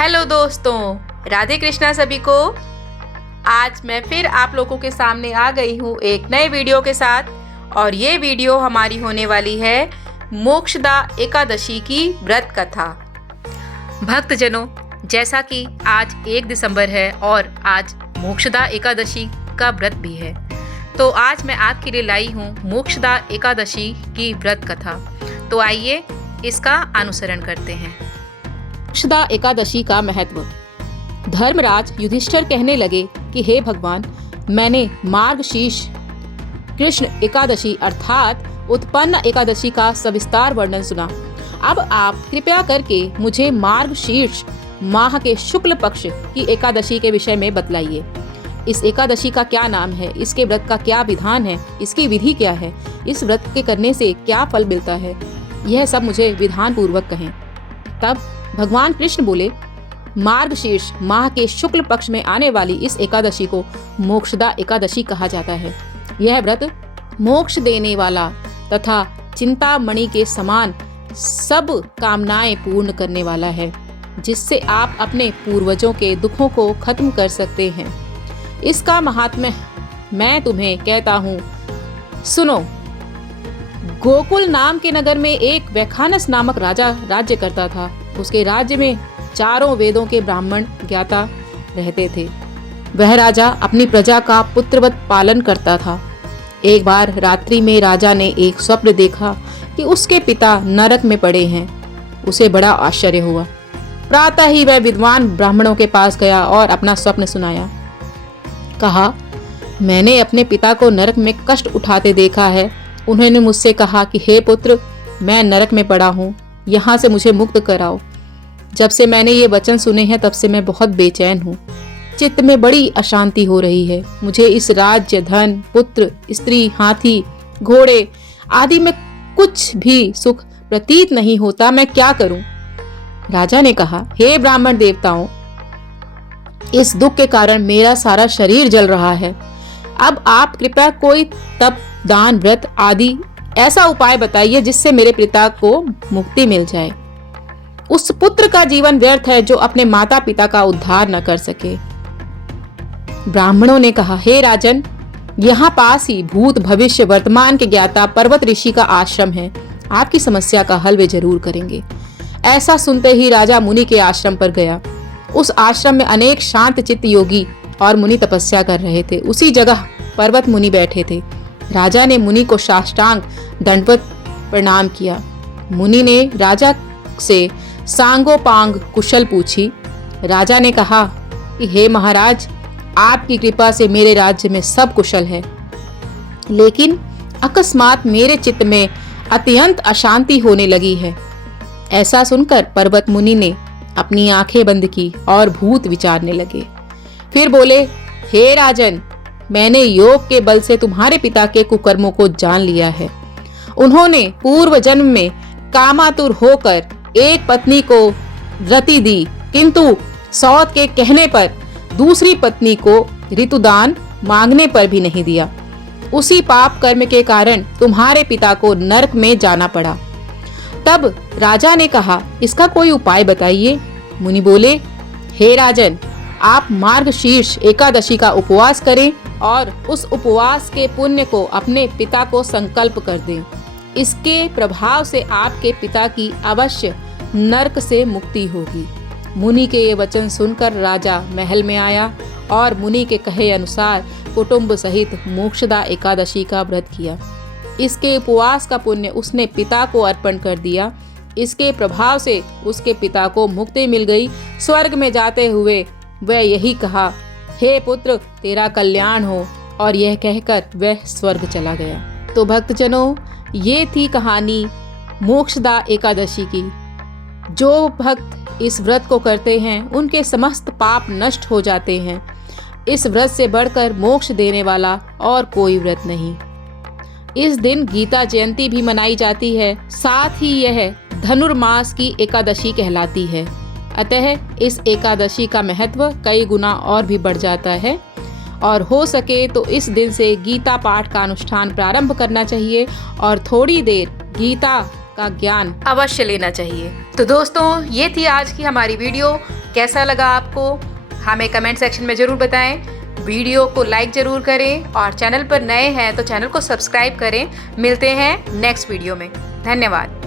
Hello दोस्तों, राधे कृष्णा सभी को। आज मैं फिर आप लोगों के सामने आ गई हूँ एक नए वीडियो के साथ। और ये वीडियो हमारी होने वाली है मोक्षदा एकादशी की व्रत कथा। भक्तजनों, जैसा कि आज 1 दिसंबर है और आज मोक्षदा एकादशी का व्रत भी है, तो आज मैं आपके लिए लाई हूँ मोक्षदा एकादशी की व्रत कथा। तो आइए इसका अनुसरण करते हैं। मोक्षदा एकादशी का महत्व। धर्मराज युधिष्ठिर कहने लगे कि हे भगवान, मैंने मार्गशीर्ष कृष्ण एकादशी अर्थात उत्पन्न एकादशी का सविस्तार वर्णन सुना। अब आप कृपया करके मुझे मार्गशीर्ष माह के शुक्ल पक्ष की एकादशी के विषय में बतलाइए। इस एकादशी का क्या नाम है, इसके व्रत का क्या विधान है, इसकी विधि क्या है, इस व्रत के करने से क्या फल मिलता है, यह सब मुझे विधान पूर्वक कहें। तब भगवान कृष्ण बोले, मार्गशीर्ष माह के शुक्ल पक्ष में आने वाली इस एकादशी को मोक्षदा एकादशी कहा जाता है। यह व्रत मोक्ष देने वाला तथा चिंतामणि के समान सब कामनाएं पूर्ण करने वाला है, जिससे आप अपने पूर्वजों के दुखों को खत्म कर सकते हैं। इसका महात्म्य मैं तुम्हें कहता हूँ, सुनो। गोकुल नाम के नगर में एक वैखानस नामक राजा राज्य करता था। उसके राज्य में 4 वेदों के ब्राह्मण ज्ञाता रहते थे। वह राजा अपनी प्रजा का पुत्रवत पालन करता था। एक बार रात्रि में राजा ने एक स्वप्न देखा कि उसके पिता नरक में पड़े हैं। उसे बड़ा आश्चर्य हुआ। प्रातः ही वह विद्वान ब्राह्मणों के पास गया और अपना स्वप्न सुनाया। कहा, मैंने अपने पिता को नरक में कष्ट उठाते देखा है। उन्होंने मुझसे कहा कि हे पुत्र, मैं नरक में पड़ा हूँ, यहाँ से मुझे मुक्त कराओ। जब से मैंने ये वचन सुने हैं तब से मैं बहुत बेचैन हूँ। चित्त में बड़ी अशांति हो रही है। मुझे इस राज्य, धन, पुत्र, स्त्री, हाथी, घोड़े आदि में कुछ भी सुख प्रतीत नहीं होता। मैं क्या करूं? राजा ने कहा, हे ब्राह्मण देवताओं, इस दुख के कारण मेरा सारा शरीर जल रहा है। अब आप कृपया कोई तप, दान, व्रत आदि ऐसा उपाय बताइए जिससे मेरे पिता को मुक्ति मिल जाए। उस पुत्र का जीवन व्यर्थ है जो अपने माता पिता का उद्धार न कर सके। ब्राह्मणों ने कहा, हे राजन, यहाँ पास ही भूत, भविष्य, वर्तमान के ज्ञाता पर्वत ऋषि का आश्रम है। आपकी समस्या का हल वे जरूर करेंगे। ऐसा सुनते ही राजा मुनि के आश्रम पर गया। उस आश्रम में अनेक शांत चित्त योगी और मुनि तपस्या कर रहे थे। उसी जगह पर्वत मुनि बैठे थे। राजा ने मुनि को साष्टांग दंडवत प्रणाम किया। मुनि ने राजा से सांगोपांग कुशल पूछी। राजा ने कहा कि हे महाराज, आपकी कृपा से मेरे राज्य में सब कुशल है, लेकिन अकस्मात मेरे चित्त में अत्यंत अशांति होने लगी है। ऐसा सुनकर पर्वत मुनि ने अपनी आंखें बंद की और भूत विचारने लगे। फिर बोले, हे राजन, मैंने योग के बल से तुम्हारे पिता के कुकर्मों को जान लिया है। उन्होंने पूर्व जन्म में कामातुर होकर एक पत्नी को रति दी, किंतु सौत के कहने पर दूसरी पत्नी को ऋतुदान मांगने पर भी नहीं दिया। उसी पाप कर्म के कारण तुम्हारे पिता को नरक में जाना पड़ा। तब राजा ने कहा, इसका कोई उपाय बताइए। मुनि बोले, हे राजन, आप मार्गशीर्ष एकादशी का उपवास करें और उस उपवास के पुण्य को अपने पिता को संकल्प कर दें। इसके प्रभाव से आपके पिता की अवश्य नरक से मुक्ति होगी। मुनि के ये वचन सुनकर राजा महल में आया और मुनि के कहे अनुसार कुटुंब सहित मोक्षदा एकादशी का व्रत किया। इसके उपवास का पुण्य उसने पिता को अर्पण कर दिया। इसके प्रभाव से उसके पिता को मुक्ति मिल गई। स्वर्ग में जाते हुए वह यही कहा, हे पुत्र, तेरा कल्याण हो, और यह कहकर वह स्वर्ग चला गया। तो भक्तजनों, ये थी कहानी मोक्षदा एकादशी की। जो भक्त इस व्रत को करते हैं उनके समस्त पाप नष्ट हो जाते हैं। इस व्रत से बढ़कर मोक्ष देने वाला और कोई व्रत नहीं। इस दिन गीता जयंती भी मनाई जाती है। साथ ही यह धनुर्मास की एकादशी कहलाती है। अतः इस एकादशी का महत्व कई गुना और भी बढ़ जाता है। और हो सके तो इस दिन से गीता पाठ का अनुष्ठान प्रारंभ करना चाहिए और थोड़ी देर गीता का ज्ञान अवश्य लेना चाहिए। तो दोस्तों, ये थी आज की हमारी वीडियो कैसा लगा आपको हमें कमेंट सेक्शन में ज़रूर बताएं। वीडियो को लाइक ज़रूर करें और चैनल पर नए हैं तो चैनल को सब्सक्राइब करें। मिलते हैं नेक्स्ट वीडियो में। धन्यवाद।